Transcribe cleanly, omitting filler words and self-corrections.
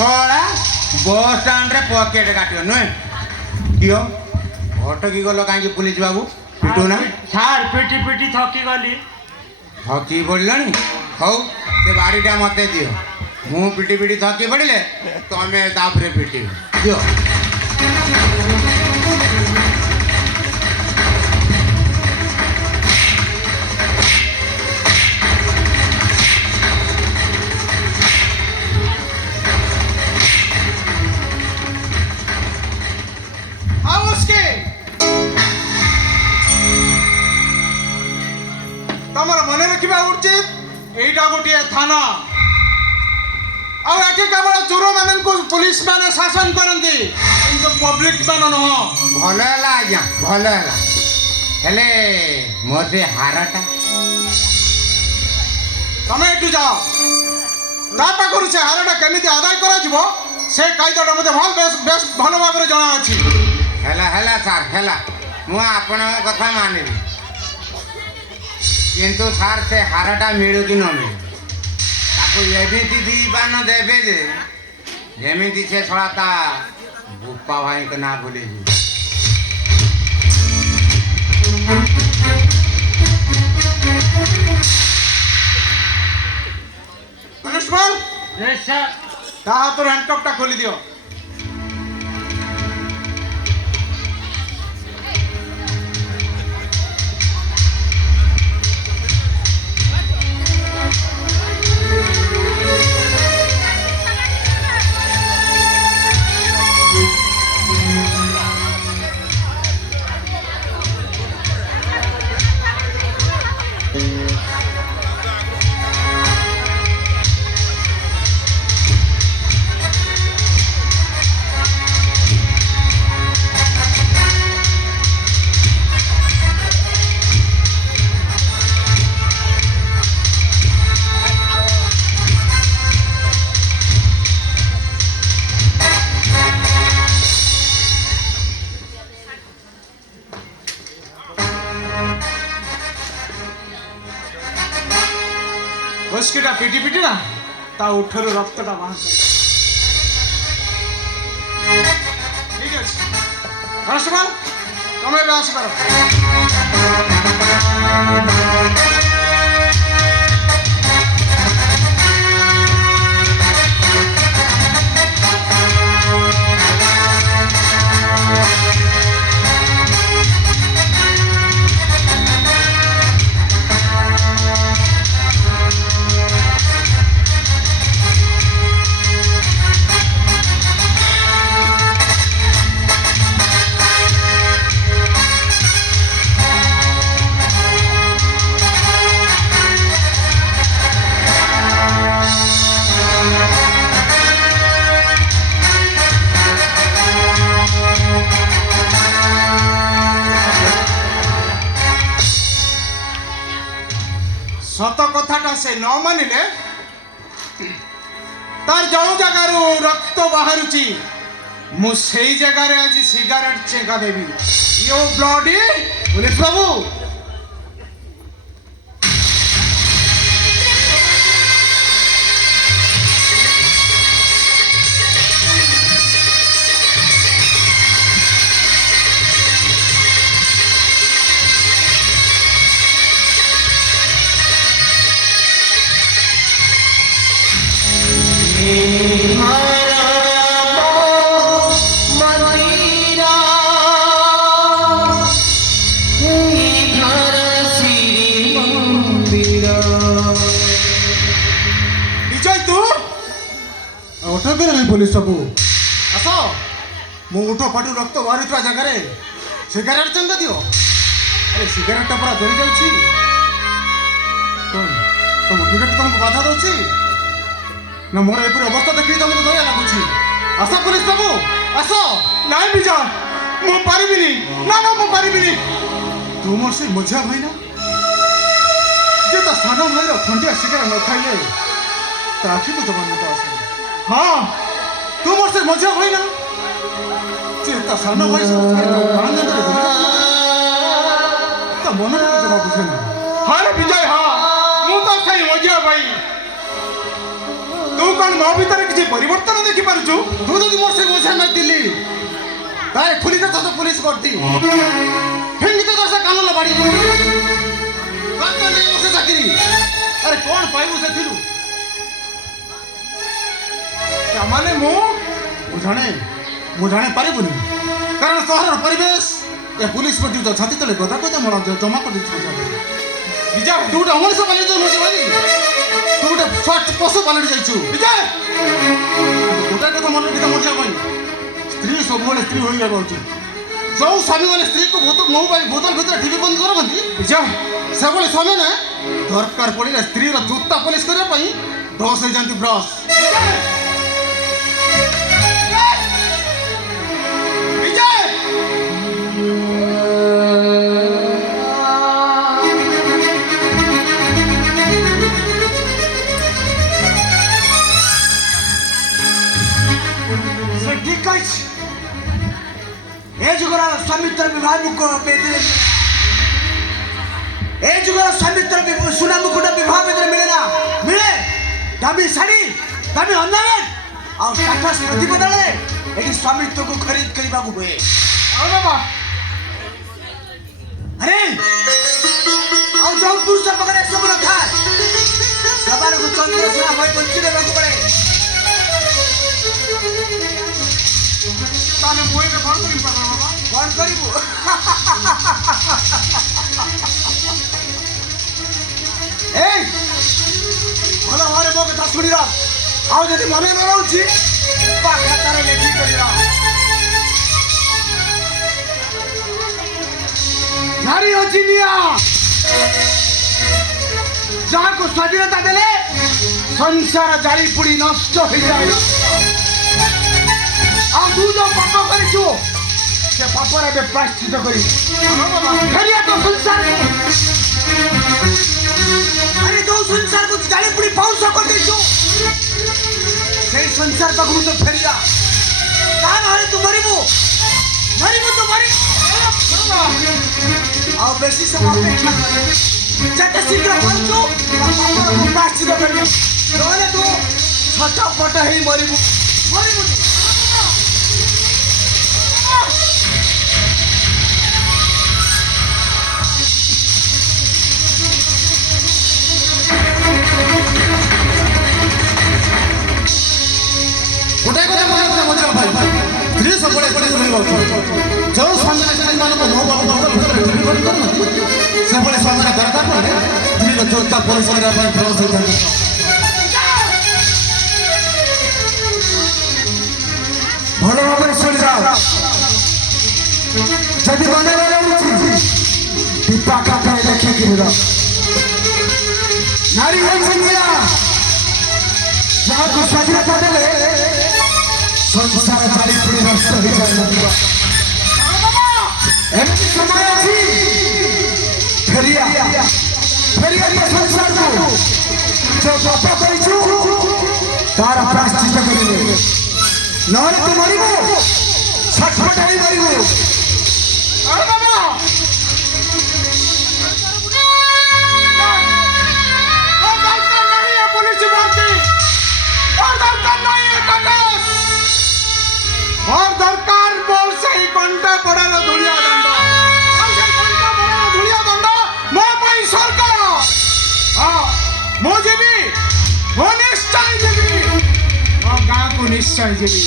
थोड़ा bus stand रे pocket काटियो नुहे दियो अटकी गलो कहीं पुलिस बाबू पिटू ना सार पिटी पिटी थकी गली थकी पड़लनी हौ से बाड़ीटा मते दियो मु पिटी पिटी थकी पड़िले तमे तापरे पिटी दियो तमर मन रखा उचित यहीटा गोटे थाना आगे केवल चोर मान पुलिस मैंने शासन करती किंतु पब्लिक मान नुह भल है आज्ञा भल है हेले मोर से हारटा तमें ये जाओ ता पाखर से हारटा केमी आदाय करा से कायदाटा मत भल बेस भल भाव जना अच्छी है सार है मु आपण कथा मानिबी किंतु सार से हारटा मिलू कि न मिलू ताको एमिति दीपान देवे जे जेमिति से छड़ा ता बुप्पा भाई के ना भूली कनेस्टेबल यस सर ता हाथ हैंडकपटा खोली दियो उसकीटा पिटी पिटी ना ता उठर रक्तटा बाहर ठीक है कनेस्टेबल तमें भी आस सत कथाटा से न मानिले तार जो जगार रक्त बाहर मु से जगार आज सिगारेट चेका देवी यो ब्लडी पुलिस बाबू पुलिस बाबू आस मु उठ फाटू रक्त बाहर जगार सिगारेट चंदा दियो अरे सिगारेट पूरा जली जाऊँ तुम टिकेट तुमको बाधा दूसरी ना मोर एपरी अवस्था देखिए तुमको दया लगुच आस पुलिस बाबू आस ना विजय मु पारिबिनी ना ना मु पारिबिनी तुम से मझिया भाई ना जे ता सानो भाई खंडिया सिगारेट न खाइले ता आखि को जबान मत आस हाँ तुम से मजा भाई ना ता सानो भाई सब गान गान रे बोल ता मन को जमा बुझे ना हां रे विजय हां मु तो सही मजा भाई तू कौन मो भीतर किसी परिवर्तन देखि पारुछु तू जदि मोर से गोछा न दिल्ली तारे खुली दे तो पुलिस करती फिंगी तो दस कानून बाड़ी काका ने मोसे चाकरी अरे कौन पाइबु से थिलु माने मु जाने पारिबुनी कारण शहर परिवेश ए पुलिस पर जो छाती तले गदा गदा मोर जमा कर दिछु विजय तू गोटे अमरस पाले जो मोजे भाई तू गोटे फट पशु पाले जाइछु विजय गोटे कथा मन रखि मोर जा भाई स्त्री सब बेले स्त्री होई जाबो जो स्वामी माने स्त्री को मोबाइल बोतल भीतर टीवी बंद करबंती विजय सबले समय ना दरकार पड़िला स्त्री रो जूता पुलिस करे पई ब्रश हो जानती ब्रश स्वामित्र विवाह मुख ए जुगर स्वामित्र सुना मुकुट विवाह बेदरे मिले ना मिले दामी साड़ी दामी अंदाज और स्टेटस प्रति बदले एटी स्वामित्व को खरीद करबा को हुए और बाबा अरे और जो पुरुष पकड़े सब रखा सबार को चंद्र सुना भाई बंची देबा को पड़े ताने मोए के कौन करी बाबा कौन करिबो ए भलो हरे मो कथा सुनी रा आउ जदी मने न रहउची पाखा तारे लेखी करी रा नारी अजिनिया जहाँ को स्वाधीनता देले संसार जाली पुड़ी नष्ट हो जाए आ तू जो पाप करिछु से पापर बे प्रायश्चित करी फेरिया तो संसार अरे जो संसार को जाली पुड़ी पाउस कर देछु से संसार पाखु तो फेरिया कान हरे तू मरिबो तो मरिबो आ बेसी समय अपेक्षा कर जते शीघ्र पहुंचो पापर को प्रायश्चित करियो नले तू छटपट हे मरिबो गोटे गोटे मन मजा भाई स्त्री सब बड़े बड़े रहबो जो स्वामी स्त्री मान को नो बाबू बाबू भीतर टीवी बंद करना से बड़े स्वामी का दरकार पड़े स्त्री को जोता पुलिस वाला पर फ्लॉस हो जाए भलो भाବରେ सुन जाओ जदि बने रहउछि दीपा का पे लिखि गिरो नारी हंसिया जहाँ को स्वाधीनता देले संसार जाली पुड़ी नष्ट हो जाए एमती समय अछि फेरिया तो संसार को जो पाप करिछु तार प्रायश्चित करिले नहले तो मरिबो छटपटाई मरिबो अरे बाबा और दरकार बोल सही घंटा पड़ालो धुलिया दंड और से घंटा पड़ालो धुलिया दंड मो पई सरकार हां मो जेबी मो निश्चय जेबी मो गां को निश्चय जेबी